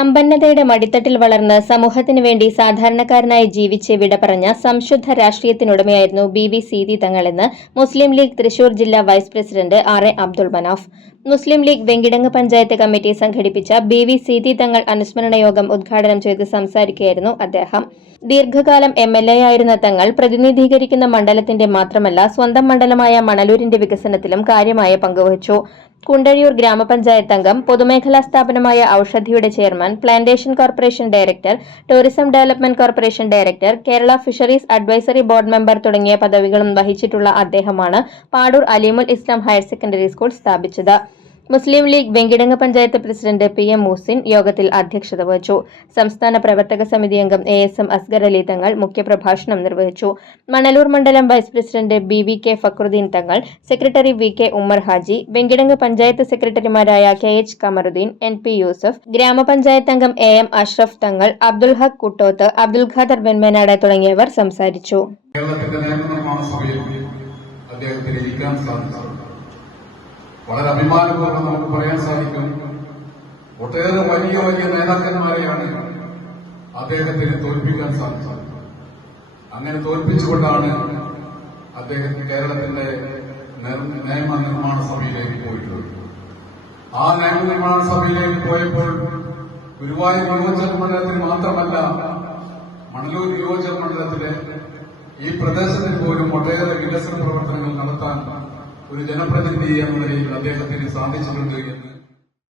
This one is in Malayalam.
സമ്പന്നതയുടെ മടിത്തട്ടിൽ വളർന്ന് സമൂഹത്തിനു വേണ്ടി സാധാരണക്കാരനായി ജീവിച്ച് വിട പറഞ്ഞ സംശുദ്ധ രാഷ്ട്രീയത്തിനുടമയായിരുന്നു ബി സീതി തങ്ങളെന്ന് മുസ്ലിം ലീഗ് തൃശൂർ ജില്ലാ വൈസ് പ്രസിഡന്റ് ആർ.എ. അബ്ദുൾ മനാഫ്. മുസ്ലിം ലീഗ് വെങ്കിടങ്ങ് പഞ്ചായത്ത് കമ്മിറ്റി സംഘടിപ്പിച്ച ബി സീതി തങ്ങൾ അനുസ്മരണ യോഗം ഉദ്ഘാടനം ചെയ്ത് സംസാരിക്കുകയായിരുന്നു അദ്ദേഹം. ദീർഘകാലം എം.എൽ.എ. ആയിരുന്ന തങ്ങൾ പ്രതിനിധീകരിക്കുന്ന മണ്ഡലത്തിന്റെ മാത്രമല്ല സ്വന്തം മണ്ഡലമായ മണലൂരിന്റെ വികസനത്തിലും കാര്യമായ പങ്കുവഹിച്ചു. കുണ്ടഴിയൂർ ഗ്രാമപഞ്ചായത്ത് അംഗം, പൊതുമേഖലാ സ്ഥാപനമായ ഔഷധിയുടെ chairman, plantation corporation director, tourism development corporation director, Kerala fisheries advisory board member തുടങ്ങിയ പദവികളും വഹിച്ചിട്ടുള്ള അദ്ദേഹമാണ് Padoor Aleemul Islam higher secondary school സ്ഥാപിച്ചത്. Muslim League Venkitangu panchayat president P M. മൂസിൻ യോഗത്തിൽ അധ്യക്ഷത വഹിച്ചു. സംസ്ഥാന പ്രവർത്തക സമിതി അംഗം എ.എസ്.എം. അസ്ഗർ അലി തങ്ങൾ മുഖ്യപ്രഭാഷണം നിർവഹിച്ചു. മണലൂർ മണ്ഡലം വൈസ് പ്രസിഡന്റ് ബി.വി.കെ. ഫക്രുദ്ദീൻ തങ്ങൾ, സെക്രട്ടറി വി.കെ. ഉമ്മർ ഹാജി, വെങ്കിടങ്ങ് പഞ്ചായത്ത് സെക്രട്ടറിമാരായ കെ.എച്ച്. കമറുദ്ദീൻ, എൻ.പി. യൂസഫ്, ഗ്രാമപഞ്ചായത്ത് അംഗം എ.എം. അഷ്റഫ് തങ്ങൾ, അബ്ദുൽ ഹഖ് കുട്ടോത്ത്, അബ്ദുൽ ഖാദർ വെൺമേനാട് തുടങ്ങിയവർ സംസാരിച്ചു. വളരെ അഭിമാനപൂർവ്വം നമുക്ക് പറയാൻ സാധിക്കും, ഒട്ടേറെ വലിയ വലിയ നേതാക്കന്മാരെയാണ് അദ്ദേഹത്തിന് തോൽപ്പിക്കാൻ സാധിച്ചത്. അങ്ങനെ തോൽപ്പിച്ചുകൊണ്ടാണ് അദ്ദേഹം കേരളത്തിന്റെ നിയമനിർമ്മാണ സഭയിലേക്ക് പോയിട്ടുള്ളത്. ആ നിയമനിർമ്മാണ സഭയിലേക്ക് പോയപ്പോൾ ഗുരുവായൂർ നിയോജക മണ്ഡലത്തിൽ മാത്രമല്ല, മണലൂർ നിയോജക മണ്ഡലത്തിലെ ഈ പ്രദേശത്തിൽ പോലും ഒട്ടേറെ വികസന പ്രവർത്തനങ്ങൾ നടത്താൻ ഒരു ജനപ്രതിനിധി എന്ന നിലയിൽ അദ്ദേഹത്തിന് സാധിച്ചിട്ടുണ്ട് എന്ന്